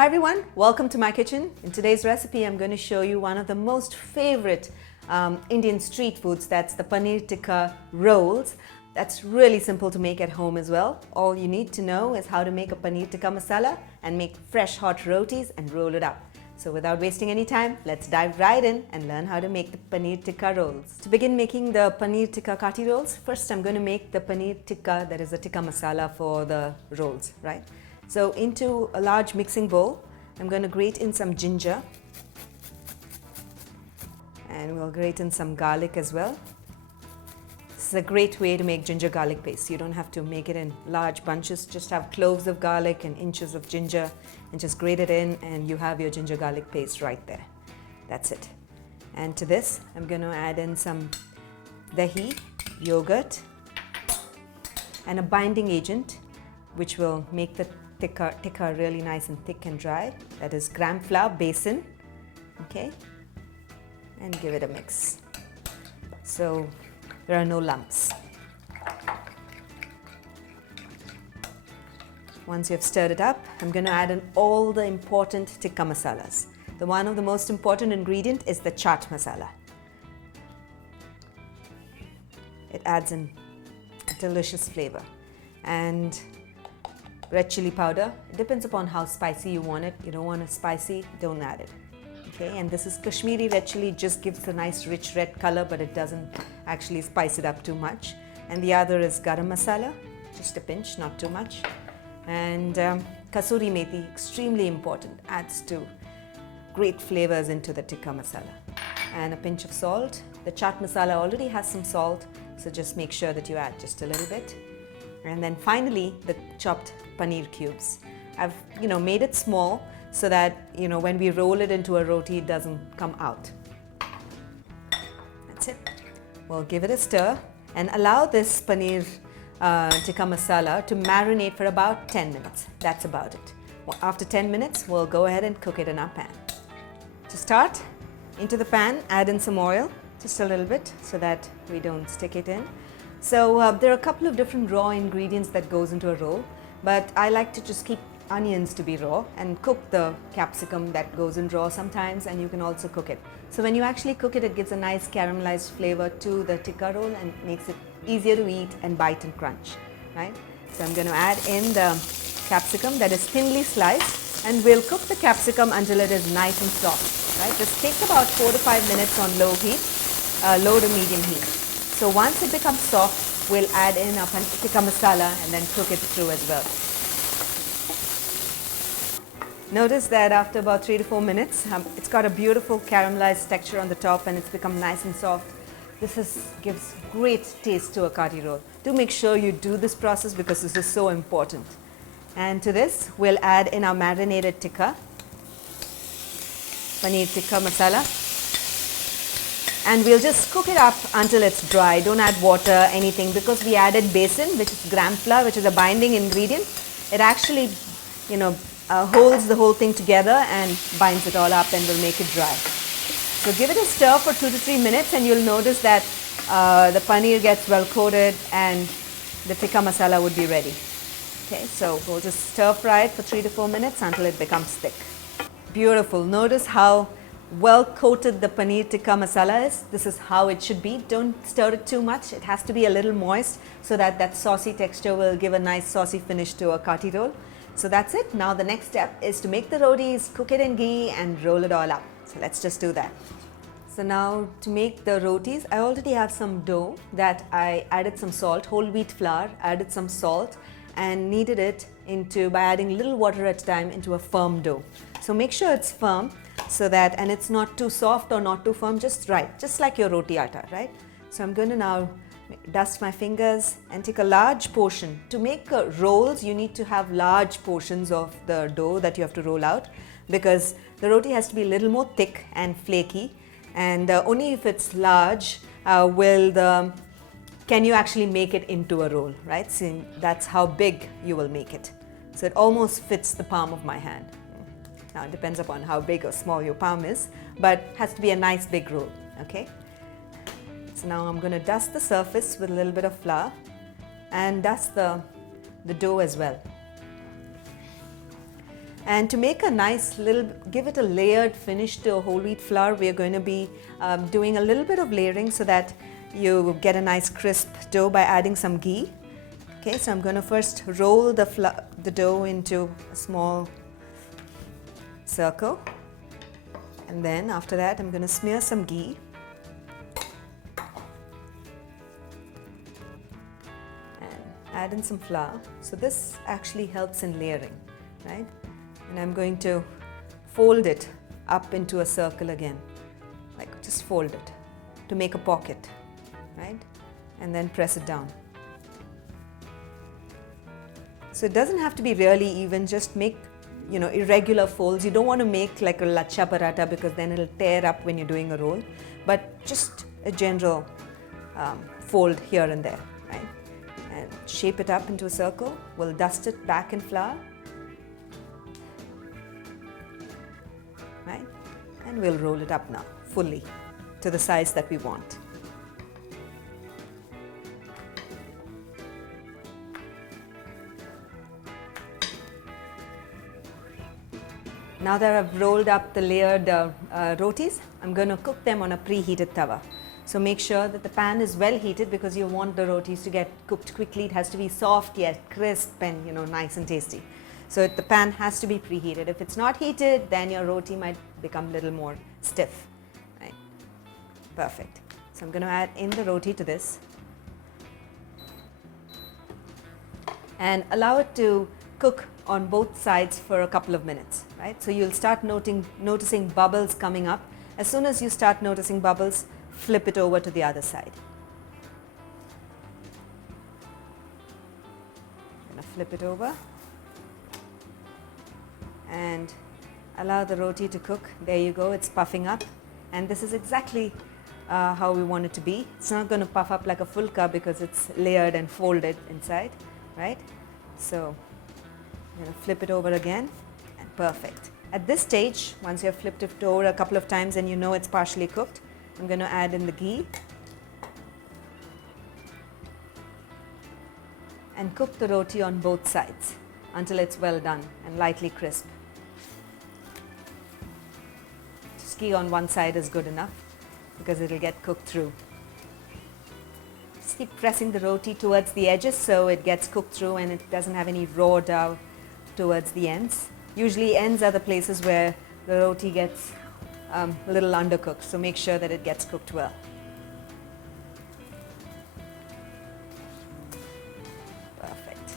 Hi everyone, welcome to my kitchen. In today's recipe, I'm going to show you one of the most favorite Indian street foods. That's the Paneer Tikka Rolls. That's really simple to make at home as well. All you need to know is how to make a Paneer Tikka Masala and make fresh hot rotis and roll it up. So without wasting any time, let's dive right in and learn how to make the Paneer Tikka Rolls. To begin making the Paneer Tikka Kathi Rolls, first I'm going to make the Paneer Tikka, that is the Tikka Masala for the rolls, right? So into a large mixing bowl, I'm going to grate in some ginger and we'll grate in some garlic as well. This is a great way to make ginger garlic paste. You don't have to make it in large bunches, just have cloves of garlic and inches of ginger and just grate it in and you have your ginger garlic paste right there. That's it. And to this, I'm going to add in some dahi, yogurt and a binding agent which will make the tikka really nice and thick and dry. That is gram flour, besan, okay, and give it a mix so there are no lumps. Once you have stirred it up, I'm going to add in all the important tikka masalas. One of the most important ingredient is the chaat masala. It adds in a delicious flavor. And red chili powder, it depends upon how spicy you want it. You don't want it spicy, don't add it. Okay, and this is Kashmiri red chili, just gives a nice rich red color, but it doesn't actually spice it up too much. And the other is garam masala, just a pinch, not too much. And kasuri methi, extremely important, adds to great flavors into the tikka masala. And a pinch of salt. The chaat masala already has some salt, so just make sure that you add just a little bit. And then finally, the chopped paneer cubes. I've made it small so that when we roll it into a roti, it doesn't come out. That's it. We'll give it a stir and allow this paneer tikka masala to marinate for about 10 minutes. That's about it. Well, after 10 minutes, we'll go ahead and cook it in our pan. To start, into the pan, add in some oil, just a little bit so that we don't stick it in. So there are a couple of different raw ingredients that goes into a roll, but I like to just keep onions to be raw and cook the capsicum that goes in raw sometimes, and you can also cook it. So when you actually cook it, it gives a nice caramelized flavor to the tikka roll and makes it easier to eat and bite and crunch, right? So I'm going to add in the capsicum that is thinly sliced, and we'll cook the capsicum until it is nice and soft, right? This takes about 4 to 5 minutes on low heat, low to medium heat. So once it becomes soft, we'll add in our Paneer Tikka Masala and then cook it through as well. Notice that after about 3 to 4 minutes, it's got a beautiful caramelized texture on the top and it's become nice and soft. This gives great taste to a kathi roll. Do make sure you do this process because this is so important. And to this, we'll add in our marinated tikka, Paneer Tikka Masala. And we'll just cook it up until it's dry. Don't add water, anything, because we added besan, which is gram flour, which is a binding ingredient. It actually, holds the whole thing together and binds it all up and will make it dry. So give it a stir for 2 to 3 minutes and you'll notice that the paneer gets well coated and the tikka masala would be ready. Okay, so we'll just stir fry it for 3 to 4 minutes until it becomes thick. Beautiful. Notice how well coated the paneer tikka masala is. This is how it should be. Don't stir it too much. It has to be a little moist so that saucy texture will give a nice saucy finish to a kathi roll. So that's it. Now the next step is to make the rotis, cook it in ghee and roll it all up. So let's just do that. So now to make the rotis, I already have some dough that I added some salt, whole wheat flour, added some salt and kneaded it by adding little water at a time into a firm dough. So make sure it's firm so that, and it's not too soft or not too firm, just right, just like your roti atta, right? So I'm going to now dust my fingers and take a large portion. To make rolls, you need to have large portions of the dough that you have to roll out because the roti has to be a little more thick and flaky, and only if it's large can you actually make it into a roll, right? So that's how big you will make it. So it almost fits the palm of my hand. Now it depends upon how big or small your palm is, but it has to be a nice big roll, okay? So now I'm going to dust the surface with a little bit of flour and dust the dough as well. And to make a nice little, give it a layered finish to whole wheat flour, we are going to be doing a little bit of layering so that you get a nice crisp dough by adding some ghee. Okay, so I'm going to first roll the dough into a small circle, and then after that I'm going to smear some ghee. And add in some flour. So this actually helps in layering, right? And I'm going to fold it up into a circle again, like just fold it to make a pocket, right? And then press it down. So it doesn't have to be really even, just make, irregular folds. You don't want to make like a lachha paratha because then it'll tear up when you're doing a roll, but just a general fold here and there, right? And shape it up into a circle. We'll dust it back in flour. Right? And we'll roll it up now fully to the size that we want. Now that I've rolled up the layered rotis, I'm going to cook them on a preheated tawa. So make sure that the pan is well heated because you want the rotis to get cooked quickly. It has to be soft yet crisp and nice and tasty. So the pan has to be preheated. If it's not heated, then your roti might become a little more stiff. Right? Perfect. So I'm going to add in the roti to this and allow it to cook on both sides for a couple of minutes. Right? So you'll start noticing bubbles coming up. As soon as you start noticing bubbles, flip it over to the other side. I'm going to flip it over and allow the roti to cook. There you go, it's puffing up, and this is exactly how we want it to be. It's not going to puff up like a fulka because it's layered and folded inside, right? So I'm going to flip it over again, and perfect. At this stage, once you have flipped it over a couple of times and you know it's partially cooked, I'm going to add in the ghee and cook the roti on both sides until it's well done and lightly crisp. Just ghee on one side is good enough because it'll get cooked through. Just keep pressing the roti towards the edges so it gets cooked through and it doesn't have any raw dough towards the ends. Usually ends are the places where the roti gets a little undercooked, so make sure that it gets cooked well. Perfect.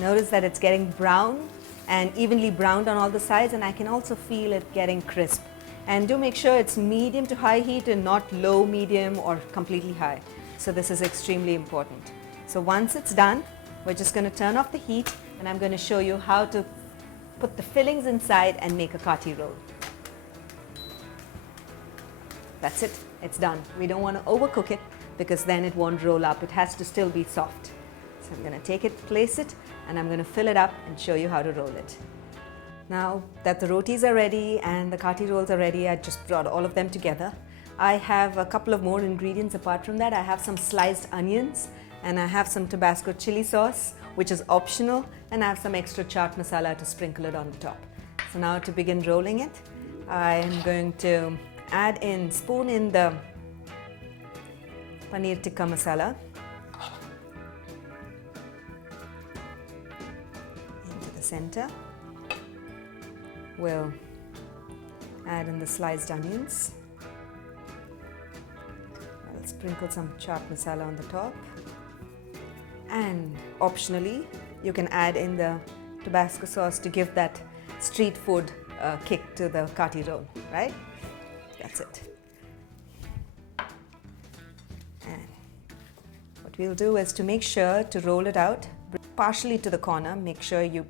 Notice that it's getting brown and evenly browned on all the sides, and I can also feel it getting crisp. And do make sure it's medium to high heat and not low, medium or completely high. So this is extremely important. So once it's done, we're just going to turn off the heat and I'm going to show you how to put the fillings inside and make a kathi roll. That's it, it's done. We don't want to overcook it because then it won't roll up. It has to still be soft. So I'm going to take it, place it, and I'm going to fill it up and show you how to roll it. Now that the rotis are ready and the kathi rolls are ready, I just brought all of them together. I have a couple of more ingredients apart from that. I have some sliced onions and I have some Tabasco chili sauce, which is optional, and I have some extra chaat masala to sprinkle it on the top. So now to begin rolling it, I am going to spoon in the Paneer Tikka Masala into the center. We'll add in the sliced onions. I'll sprinkle some chaat masala on the top. And optionally, you can add in the Tabasco sauce to give that street food kick to the kathi roll, right? That's it. And what we'll do is to make sure to roll it out partially to the corner, make sure you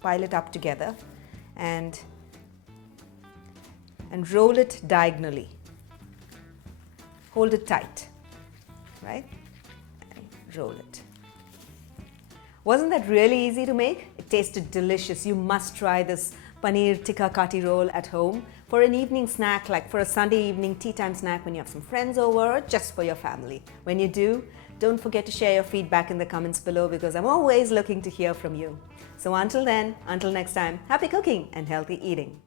pile it up together and roll it diagonally. Hold it tight, right? And roll it. Wasn't that really easy to make? It tasted delicious. You must try this Paneer Tikka Kathi Roll at home for an evening snack, like for a Sunday evening tea time snack when you have some friends over or just for your family. When you do, Don't forget to share your feedback in the comments below because I'm always looking to hear from you. So until then, until next time, happy cooking and healthy eating.